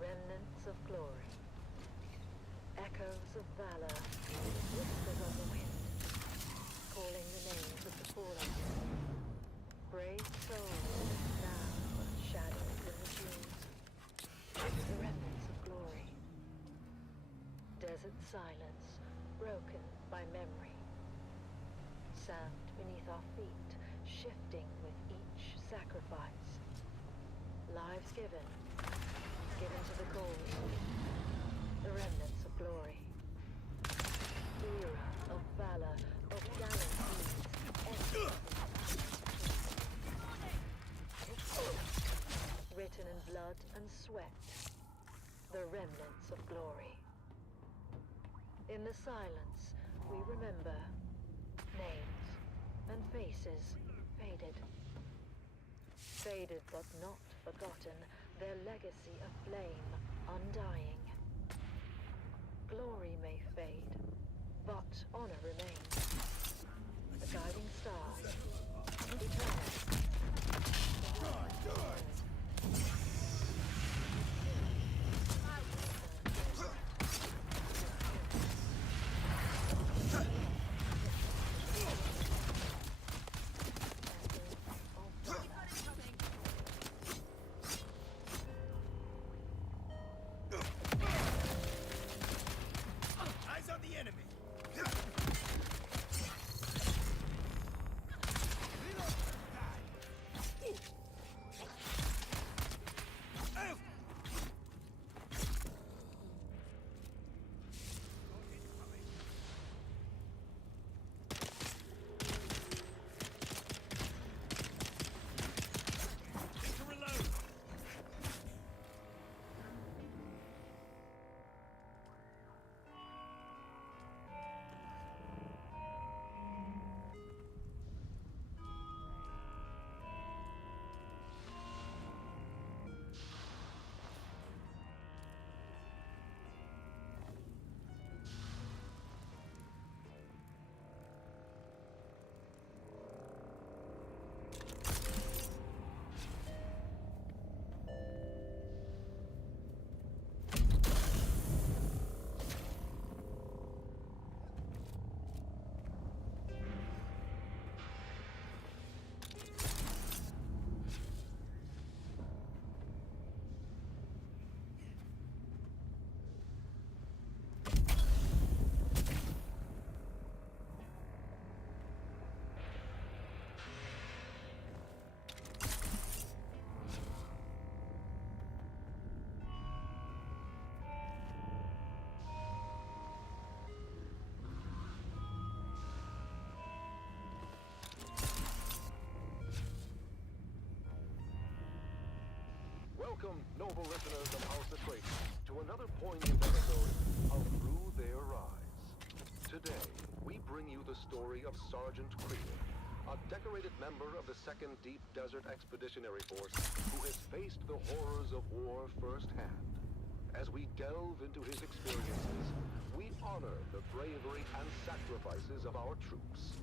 Remnants of glory. Echoes of valor. Whispers on the wind. Calling the names of the fallen. Brave souls now shadowed in the dunes. The remnants of glory. Desert silence, broken by memory. Sand beneath our feet, shifting with each sacrifice. Lives given to the cause. The remnants of glory. Era of valor, of gallant deeds, written in blood and sweat. The remnants of glory. In the silence, we remember names and faces faded. Faded but not forgotten, their legacy of flame undying. Glory may fade, but honor remains. A guiding star, eternal. Eyes on the enemy! Welcome, noble listeners of House Atreides, to another poignant episode of Through Their Eyes. Today, we bring you the story of Sergeant Creel, a decorated member of the 2nd Deep Desert Expeditionary Force who has faced the horrors of war firsthand. As we delve into his experiences, we honor the bravery and sacrifices of our troops.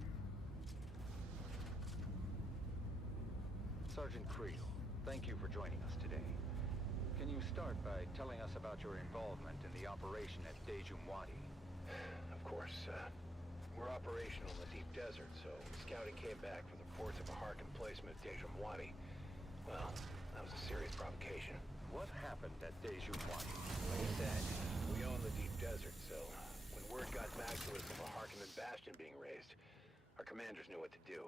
Sergeant Creel, thank you for joining us today. Can you start by telling us about your involvement in the operation at Dejumwadi? Of course, we're operational in the deep desert, so scouting came back with reports of a Hark emplacement at Dejumwadi. Well, that was a serious provocation. What happened at Dejumwadi? Like I said, we own the deep desert, so when word got back to us of a Harkonnen bastion being raised, our commanders knew what to do.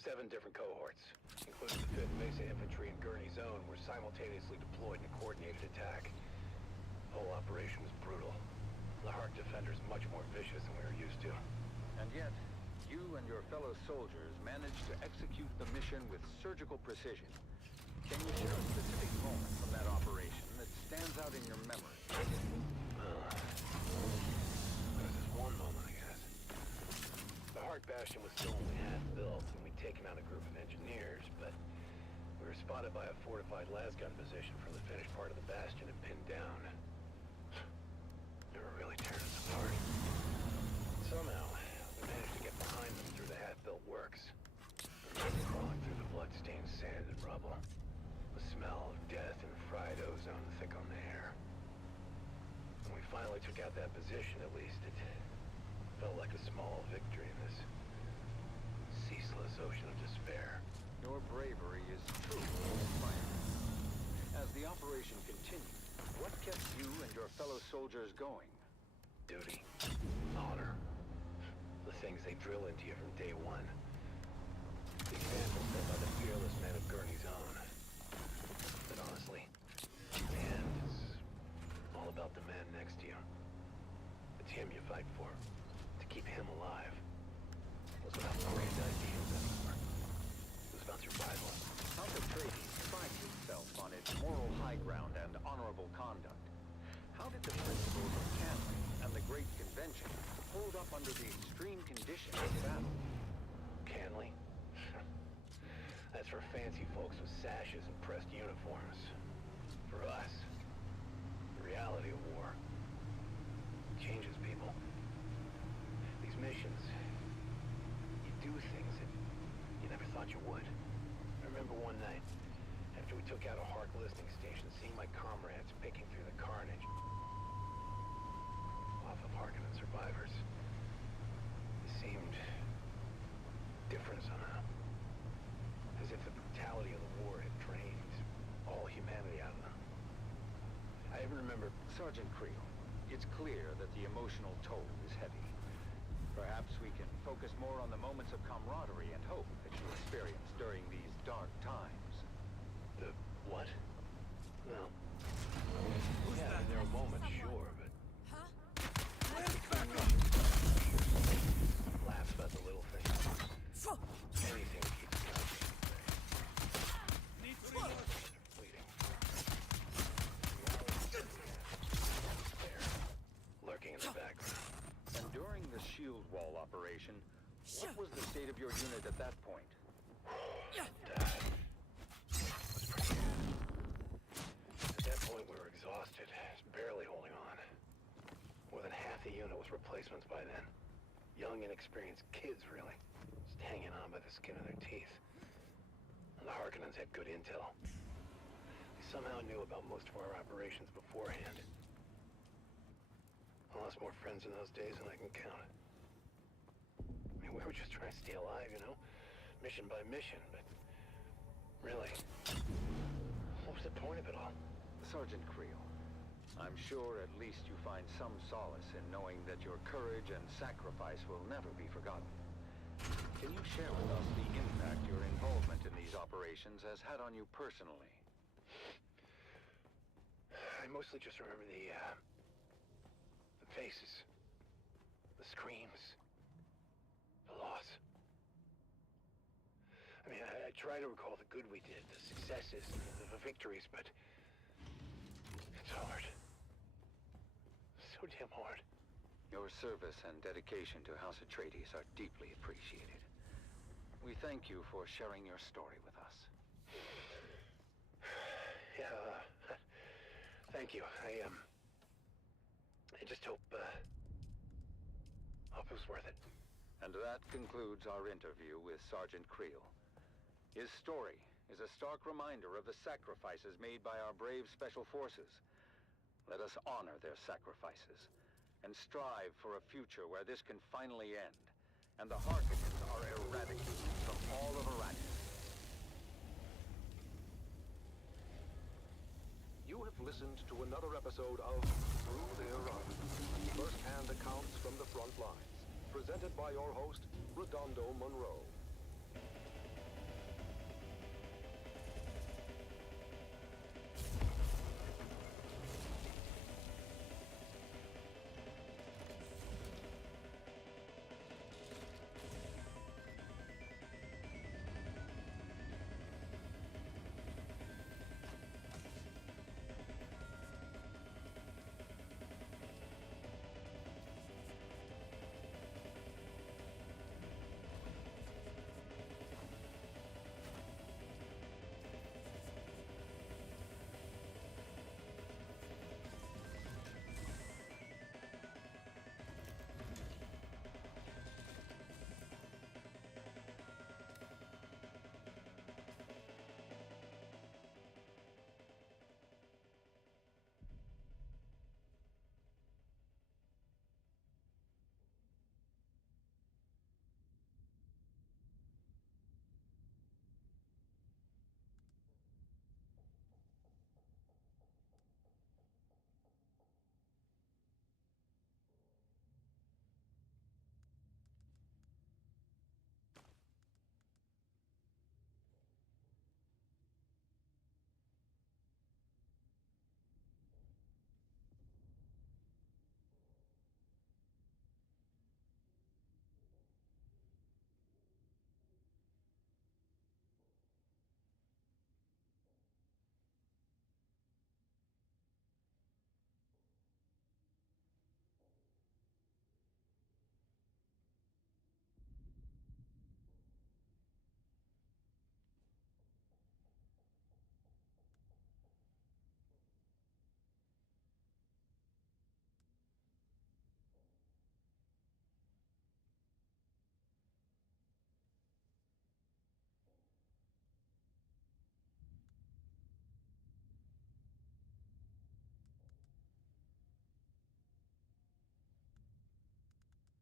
7 different cohorts, including the 5th Mesa Infantry and Gurney Zone, were simultaneously deployed in a coordinated attack. The whole operation was brutal. The Hark defenders much more vicious than we were used to. And yet, you and your fellow soldiers managed to execute the mission with surgical precision. Can you share a specific moment from that operation that stands out in your memory? Well, there was this one moment, I guess. The Hark bastion was still only half built, and we'd taken out a group of engineers, but we were spotted by a fortified lasgun position from the finished part of the bastion and pinned down. They were really tearing us apart. Somehow, we managed to get behind them through the half-built works. I remember crawling through the blood-stained sand and rubble. trouble. The smell of death and fried ozone thick on the air. When we finally took out that position, at least, it felt like a small victory in this ceaseless ocean of despair. Your bravery is truly inspiring. As the operation continued, what kept you and your fellow soldiers going? Duty. Honor. The things they drill into you from day one. The example set by the fearless men of Gurney's own. But honestly, in the end, it's all about the man next to you. It's him you fight for. To keep him alive. It wasn't about grand ideals anymore. It was about survival. House Atreides prides itself on its moral high ground and honorable conduct. How did the principles of Canley and the Great Convention hold up under the extreme conditions of battle? Canley? That's for fancy folks with sashes and pressed uniforms. For us, the reality of war changes people. These missions, you do things that you never thought you would. I remember one night, after we took out a Hark listening station, seeing my comrades picking through the carnage off of Harkonnen survivors. It seemed different somehow. As if the brutality of the war had drained all humanity out of them. I even remember... Sergeant Creel, it's clear that the emotional toll is heavy. Perhaps we can focus more on the moments of camaraderie and hope that you experienced during these dark times. The what? Well... yeah, there are moments, sure, but... Laughs about the little things. Anything that keeps going. Fleeting. There, lurking in the background. And during the shield wall operation, what was the state of your unit at that point? Dad. Was pretty good. At that point, we were exhausted, just barely holding on. More than half the unit was replacements by then. Young, inexperienced kids, really. Just hanging on by the skin of their teeth. And the Harkonnens had good intel. They somehow knew about most of our operations beforehand. I lost more friends in those days than I can count. I mean, we were just trying to stay alive, you know? Mission by mission, but... really, what was the point of it all? Sergeant Creel, I'm sure at least you find some solace in knowing that your courage and sacrifice will never be forgotten. Can you share with us the impact your involvement in these operations has had on you personally? I mostly just remember the faces, the screams, the loss. I mean, I try to recall the good we did, the successes, the victories, but it's hard. So damn hard. Your service and dedication to House Atreides are deeply appreciated. We thank you for sharing your story with us. Yeah, thank you. I just hope it was worth it. And that concludes our interview with Sergeant Creel. His story is a stark reminder of the sacrifices made by our brave Special Forces. Let us honor their sacrifices and strive for a future where this can finally end and the Harkonnens are eradicated from all of Arrakis. You have listened to another episode of Through Their Eyes, first-hand accounts from the front lines, presented by your host, Redondo Monroe.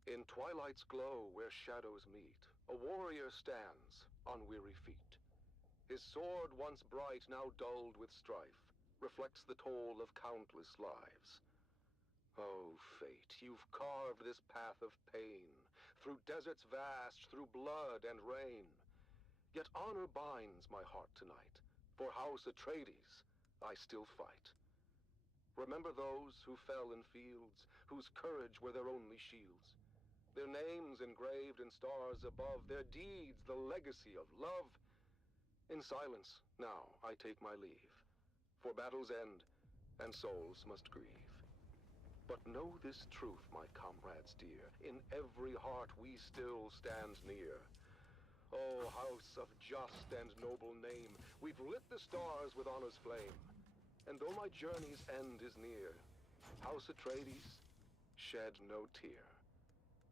In twilight's glow where shadows meet, a warrior stands on weary feet. His sword, once bright, now dulled with strife, reflects the toll of countless lives. Oh, fate, you've carved this path of pain, through deserts vast, through blood and rain. Yet honor binds my heart tonight. For House Atreides, I still fight. Remember those who fell in fields, whose courage were their only shields. Their names engraved in stars above, their deeds the legacy of love. In silence, now, I take my leave, for battles end, and souls must grieve. But know this truth, my comrades dear, in every heart we still stand near. Oh, house of just and noble name, we've lit the stars with honor's flame. And though my journey's end is near, House Atreides, shed no tear.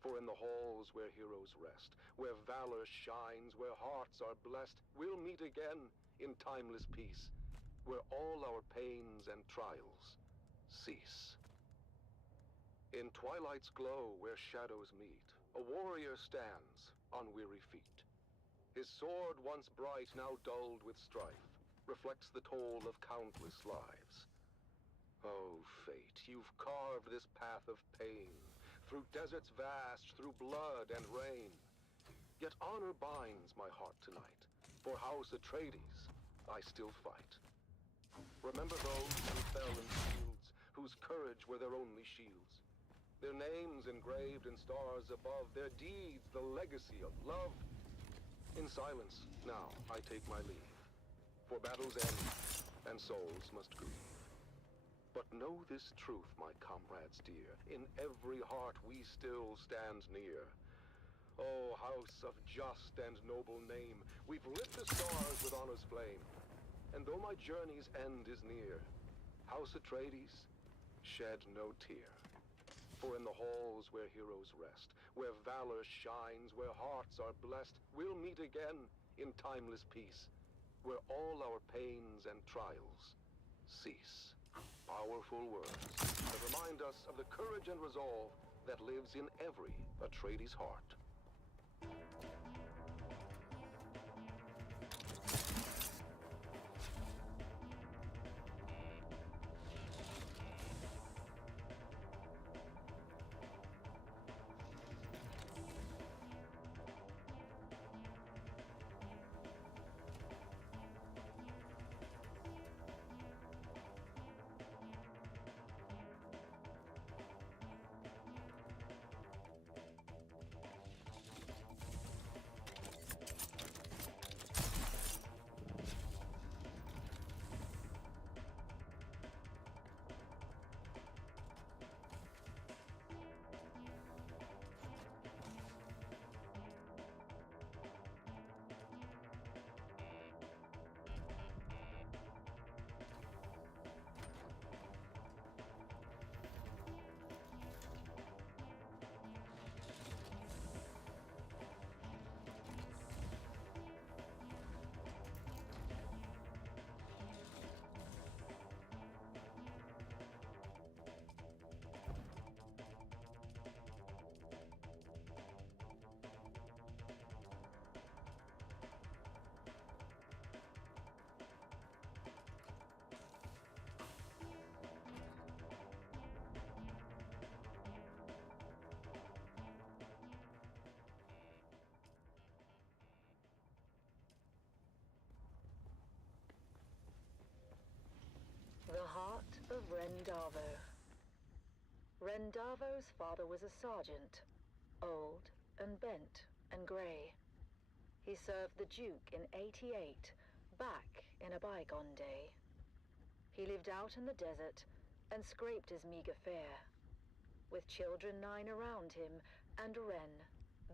For in the halls where heroes rest, where valor shines, where hearts are blessed, we'll meet again in timeless peace, where all our pains and trials cease. In twilight's glow where shadows meet, a warrior stands on weary feet. His sword, once bright, now dulled with strife, reflects the toll of countless lives. Oh, fate, you've carved this path of pain, through deserts vast, through blood and rain. Yet honor binds my heart tonight. For House Atreides, I still fight. Remember those who fell in fields, whose courage were their only shields. Their names engraved in stars above, their deeds the legacy of love. In silence, now, I take my leave. For battles end, and souls must grieve. But know this truth, my comrades dear, in every heart we still stand near. Oh, house of just and noble name, we've lit the stars with honor's flame. And though my journey's end is near, House Atreides, shed no tear. For in the halls where heroes rest, where valor shines, where hearts are blessed, we'll meet again in timeless peace, where all our pains and trials cease. Powerful words that remind us of the courage and resolve that lives in every Atreides heart. The heart of Rendavo. Rendavo's father was a sergeant, old and bent and grey. He served the Duke in '88, back in a bygone day. He lived out in the desert and scraped his meagre fare, with children 9 around him and Ren,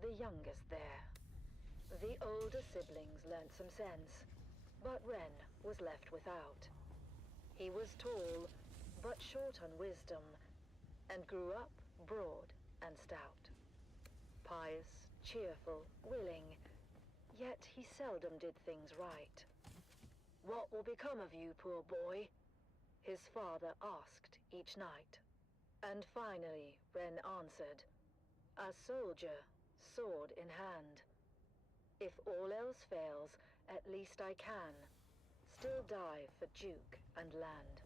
the youngest there. The older siblings learnt some sense, but Ren was left without. He was tall, but short on wisdom, and grew up broad and stout. Pious, cheerful, willing, yet he seldom did things right. "What will become of you, poor boy?" his father asked each night. And finally, Ren answered, A soldier, sword in hand. If all else fails, at least I can still die for Duke and land.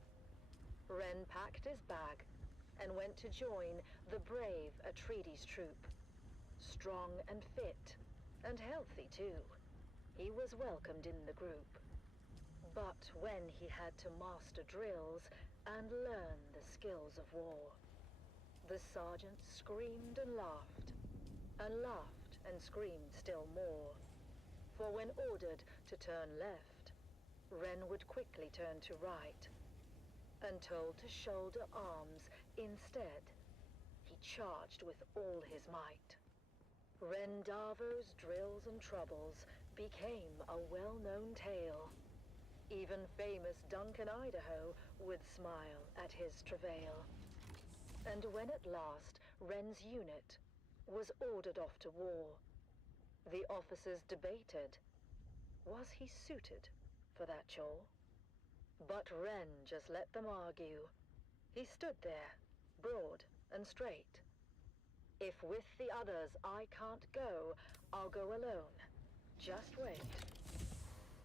Ren packed his bag and went to join the brave Atreides troop. Strong and fit, and healthy too, he was welcomed in the group. But when he had to master drills and learn the skills of war, the sergeant screamed and laughed and screamed still more. For when ordered to turn left, Ren would quickly turn to right, and told to shoulder arms instead, he charged with all his might. Ren Darvo's drills and troubles became a well-known tale. Even famous Duncan, Idaho, would smile at his travail. And when at last Ren's unit was ordered off to war, the officers debated, was he suited for that chore? But Ren just let them argue. He stood there, broad and straight. If with the others I can't go, I'll go alone. Just wait.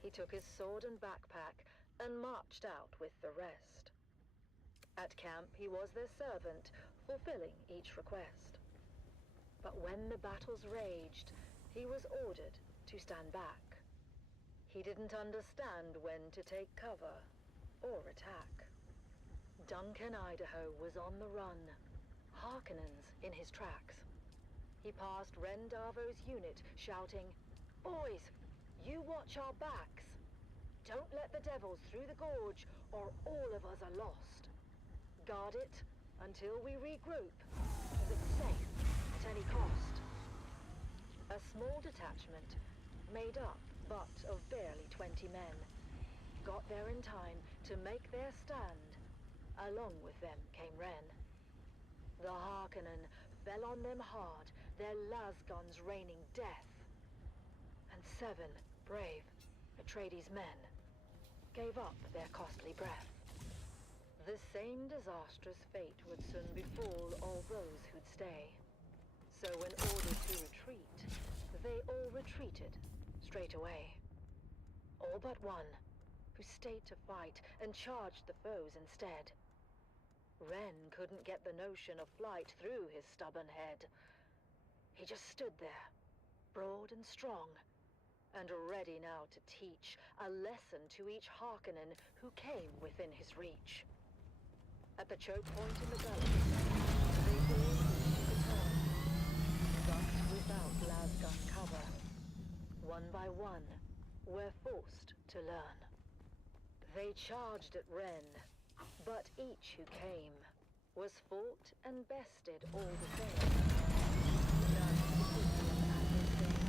He took his sword and backpack and marched out with the rest. At camp he was their servant, fulfilling each request. But when the battles raged, he was ordered to stand back. He didn't understand when to take cover or attack. Duncan, Idaho was on the run, Harkonnens in his tracks. He passed Ren Darvo's unit, shouting, "Boys, you watch our backs. Don't let the devils through the gorge, or all of us are lost. Guard it until we regroup, keep it safe at any cost." A small detachment, made up but of barely 20 men, got there in time to make their stand. Along with them came Ren. The Harkonnen fell on them hard, their lasguns raining death. And 7 brave Atreides men gave up their costly breath. The same disastrous fate would soon befall all those who'd stay. So when ordered to retreat, they all retreated straight away. All but one, who stayed to fight and charged the foes instead. Ren couldn't get the notion of flight through his stubborn head. He just stood there, broad and strong, and ready now to teach a lesson to each Harkonnen who came within his reach. At the choke point in the gully, they all took a turn, but without lasgun cover. One by one, were forced to learn. They charged at Ren, but each who came was fought and bested all the same. None could beat them at their fame,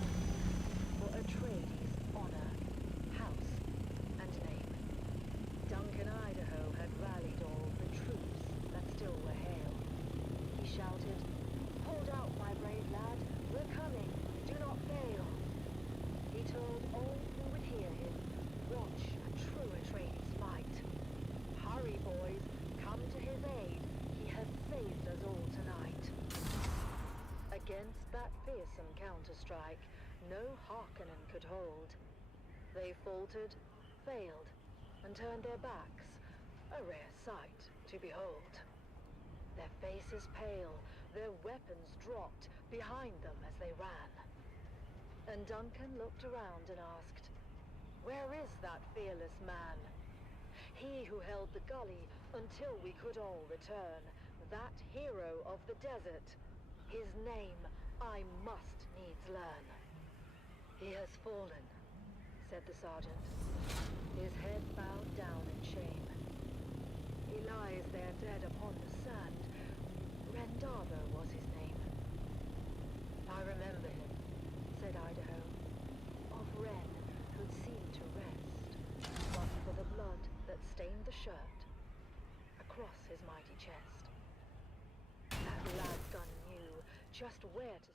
for Atreides' honor, house, and name. Duncan, Idaho had rallied all the troops that still were hale. He shouted, "Hold out, my brave lad, we're coming, do not fail." He told all who would hear him, watch a true Atreides fight. "Hurry, boys, come to his aid, he has saved us all tonight." Against that fearsome counter-strike, no Harkonnen could hold. They faltered, failed, and turned their backs, a rare sight to behold. Their faces pale, their weapons dropped behind them as they ran. And Duncan looked around and asked, "Where is that fearless man? He who held the gully until we could all return, that hero of the desert. His name I must needs learn." "He has fallen," said the sergeant, his head bowed down in shame. "He lies there dead upon the sand. Ren Darvo was his name." "I remember him," said Idaho, "of Ren who'd seemed to rest, but for the blood that stained the shirt across his mighty chest. That lasgun knew just where to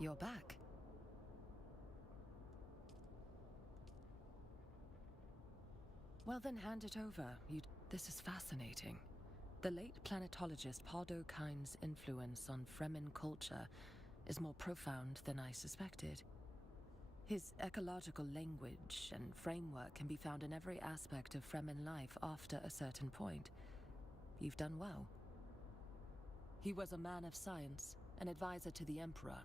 you're back. Well then, hand it over. This is fascinating. The late planetologist Pardo Kine's influence on Fremen culture is more profound than I suspected. His ecological language and framework can be found in every aspect of Fremen life after a certain point. You've done well. He was a man of science, an advisor to the Emperor,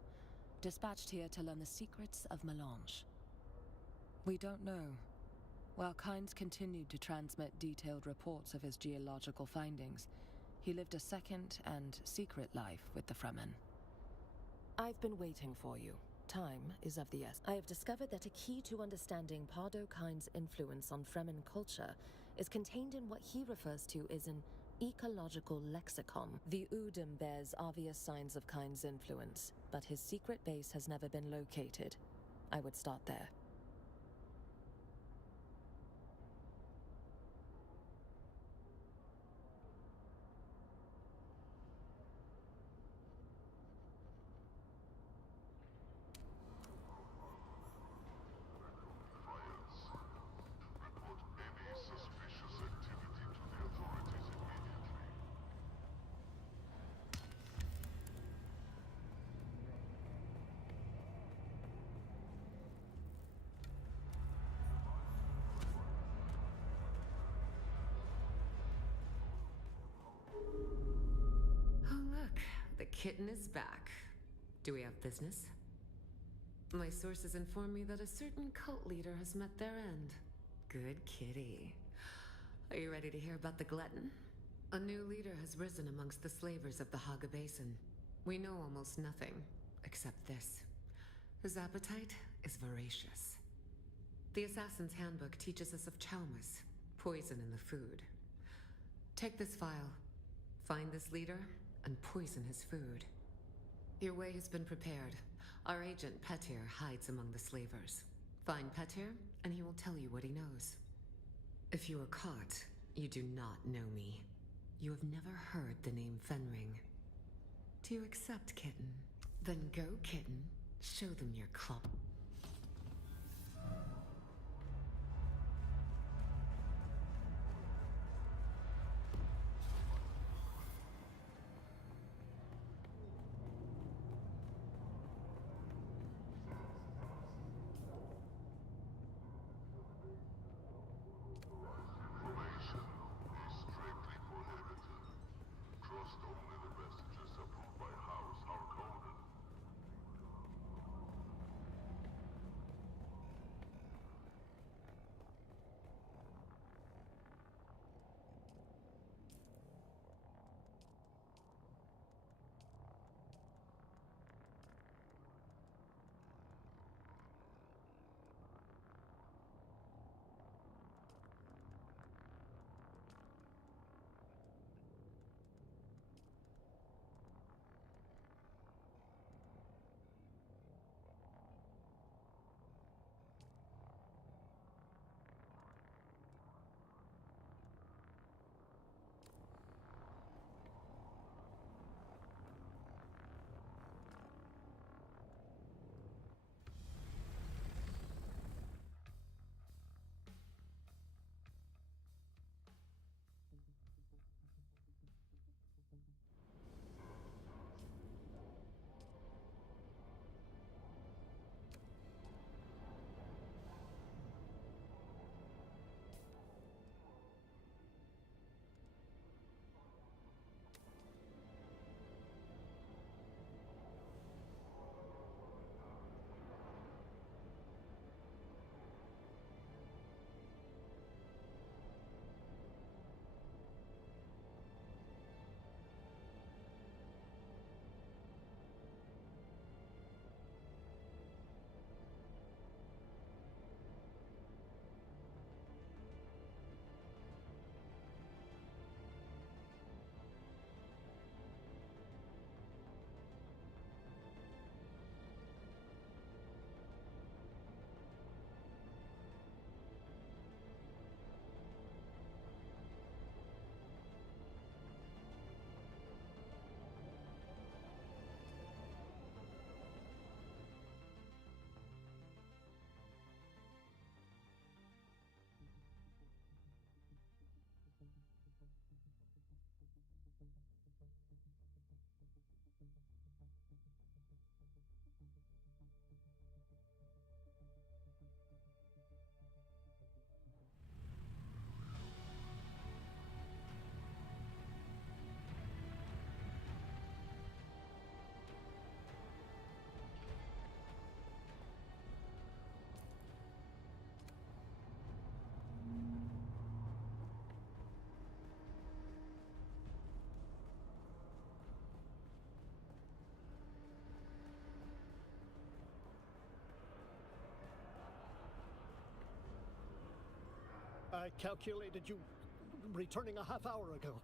dispatched here to learn the secrets of melange. We don't know. While Kynes continued to transmit detailed reports of his geological findings, he lived a second and secret life with the Fremen. I've been waiting for you. Time is of the essence. I have discovered that a key to understanding Pardo Kine's influence on Fremen culture is contained in what he refers to as an ecological lexicon. The Udum bears obvious signs of Kine's influence, but his secret base has never been located. I would start there. The kitten is back. Do we have business? My sources inform me that a certain cult leader has met their end. Good kitty. Are you ready to hear about the glutton? A new leader has risen amongst the slavers of the Haga Basin. We know almost nothing, except this. His appetite is voracious. The Assassin's Handbook teaches us of chaumas, poison in the food. Take this file. Find this leader, and poison his food. Your way has been prepared. Our agent, Petir, hides among the slavers. Find Petir, and he will tell you what he knows. If you are caught, you do not know me. You have never heard the name Fenring. Do you accept, kitten? Then go, kitten. Show them your club. I calculated you returning a half hour ago.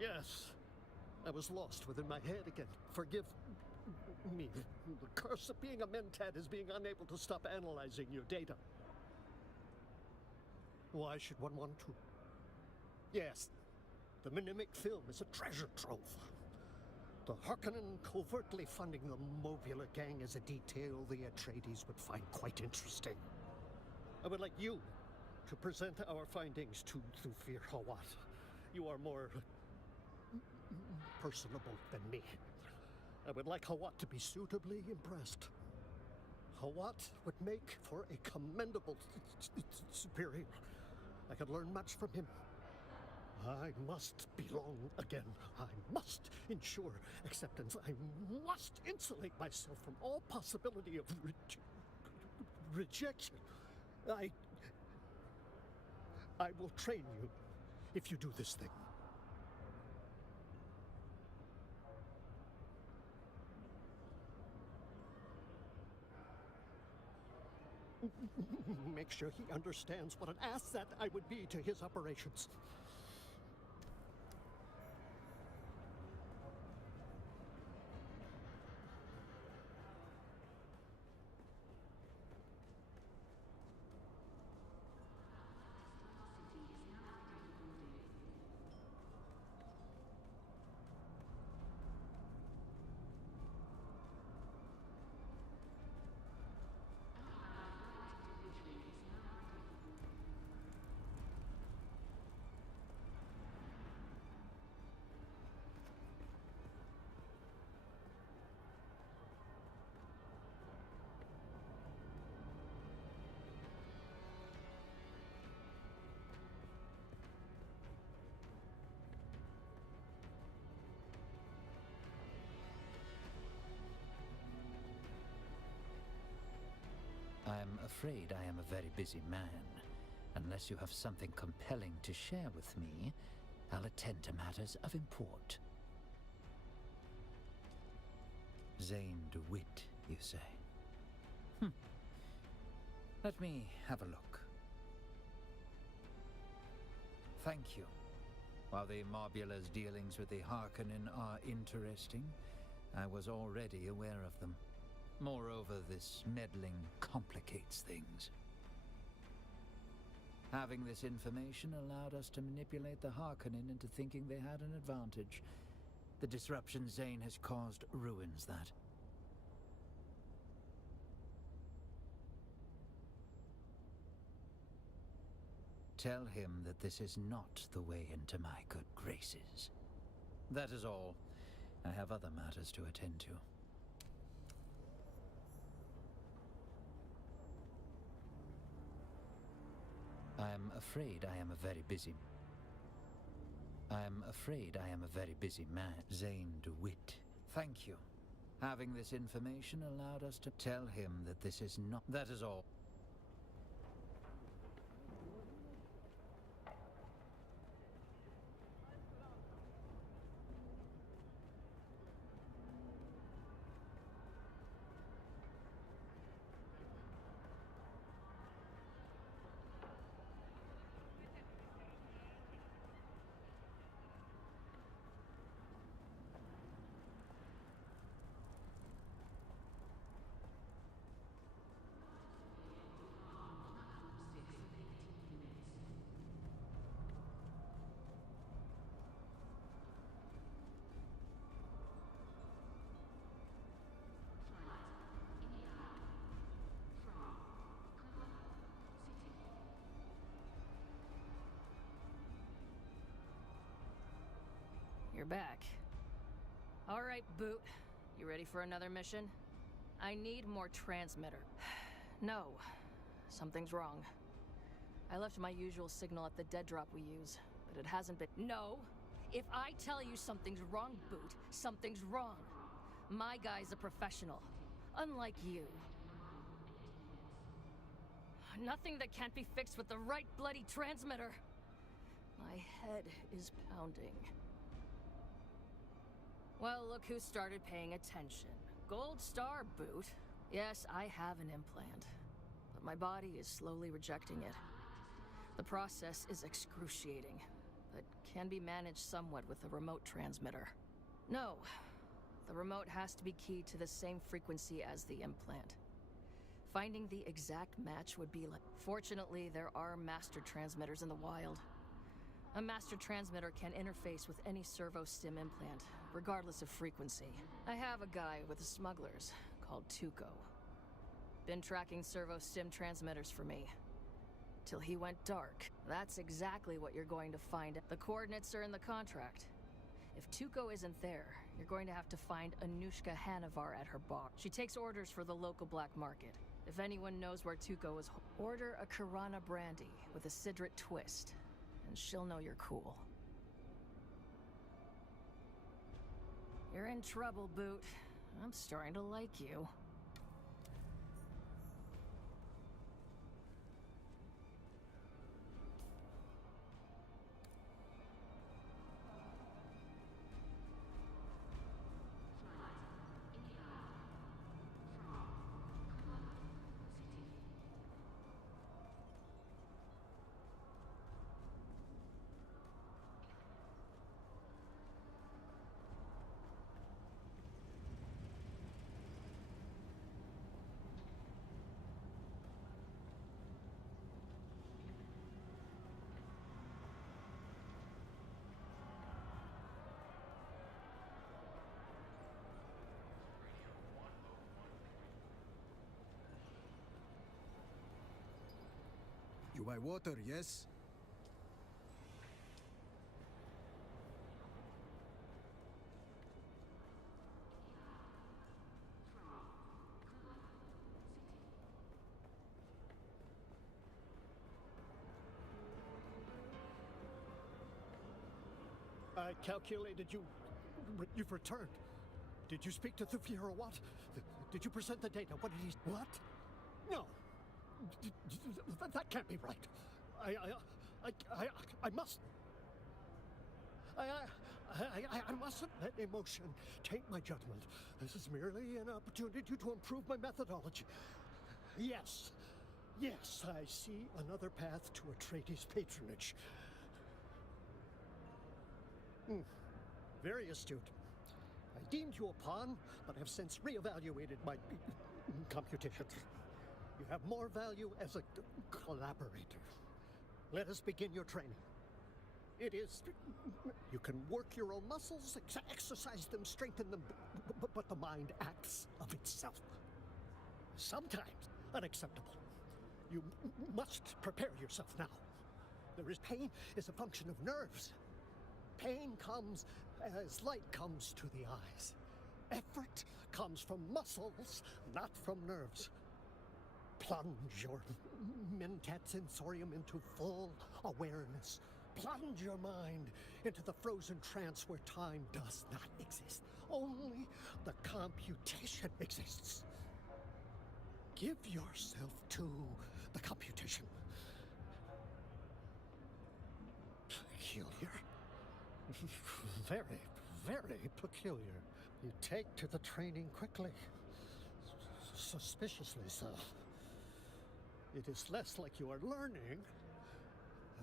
Yes. I was lost within my head again. Forgive me. The curse of being a mentat is being unable to stop analyzing your data. Why should one want to? Yes, the Mnemic film is a treasure trove. The Harkonnen covertly funding the Mobula gang is a detail the Atreides would find quite interesting. I would like you to present our findings to Thufir Hawat. You are more personable than me. I would like Hawat to be suitably impressed. Hawat would make for a commendable superior. I could learn much from him. I must belong again. I must ensure acceptance. I must insulate myself from all possibility of rejection. I will train you if you do this thing. Make sure he understands what an asset I would be to his operations. I'm afraid I am a very busy man. Unless you have something compelling to share with me, I'll attend to matters of import. Zane DeWitt, you say? Let me have a look. Thank you. While the Mobula's dealings with the Harkonnen are interesting, I was already aware of them. Moreover, this meddling complicates things. Having this information allowed us to manipulate the Harkonnen into thinking they had an advantage. The disruption Zane has caused ruins that. Tell him that this is not the way into my good graces. That is all. I have other matters to attend to. I'm afraid I am a very busy man. Zane DeWitt. Thank you. Having this information allowed us to tell him that this is not... That is all. You're back. All right, Boot. You ready for another mission? I need more transmitter. No. Something's wrong. I left my usual signal at the dead drop we use, but it hasn't been... No! If I tell you something's wrong, Boot, something's wrong. My guy's a professional. Unlike you. Nothing that can't be fixed with the right bloody transmitter. My head is pounding. Well, look who started paying attention. Gold Star, Boot. Yes, I have an implant. But my body is slowly rejecting it. The process is excruciating, but can be managed somewhat with a remote transmitter. No, the remote has to be keyed to the same frequency as the implant. Finding the exact match would be like... Fortunately, there are master transmitters in the wild. A master transmitter can interface with any servo stim implant, regardless of frequency. I have a guy with the smugglers, called Tuco. Been tracking servo stim transmitters for me. Till he went dark. That's exactly what you're going to find. The coordinates are in the contract. If Tuco isn't there, you're going to have to find Anushka Hanavar at her bar. She takes orders for the local black market. If anyone knows where Tuco is, order a Kirana brandy with a Sidrit twist, and she'll know you're cool. You're in trouble, Boot. I'm starting to like you. You buy water, yes? I calculated you've returned. Did you speak to Thufir or what? Did you present the data? What did he... What? No. That can't be right. I must... I mustn't let emotion taint my judgment. This is merely an opportunity to improve my methodology. Yes, I see another path to Atreides patronage. Very astute. I deemed you a pawn, but have since reevaluated my computations. You have more value as a collaborator. Let us begin your training. It is... You can work your own muscles, exercise them, strengthen them, but the mind acts of itself. Sometimes unacceptable. You must prepare yourself now. Pain is a function of nerves. Pain comes as light comes to the eyes. Effort comes from muscles, not from nerves. Plunge your mentat sensorium into full awareness. Plunge your mind into the frozen trance where time does not exist. Only the computation exists. Give yourself to the computation. Peculiar. Very, very peculiar. You take to the training quickly. Suspiciously so. It is less like you are learning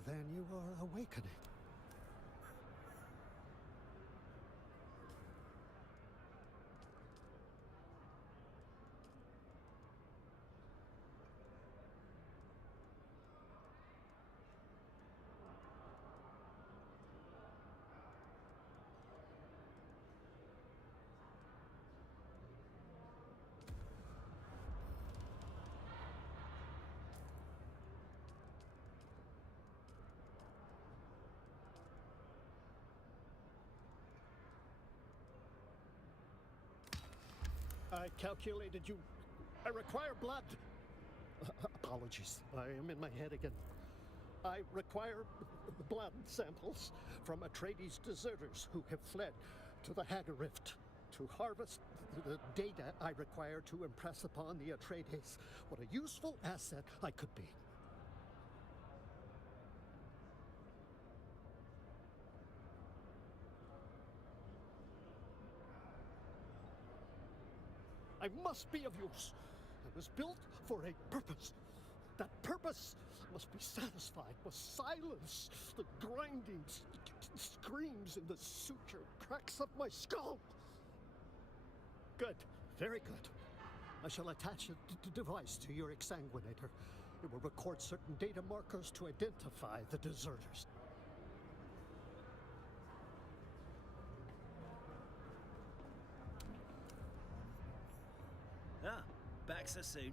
than you are awakening. I calculated you... I require blood. Apologies, I am in my head again. I require blood samples from Atreides deserters who have fled to the Haga Rift to harvest the data I require to impress upon the Atreides what a useful asset I could be. I must be of use. I was built for a purpose. That purpose must be satisfied with silence. The grinding screams in the suture cracks of my skull. Good. Very good. I shall attach a device to your exsanguinator. It will record certain data markers to identify the deserters. Ah, back so soon.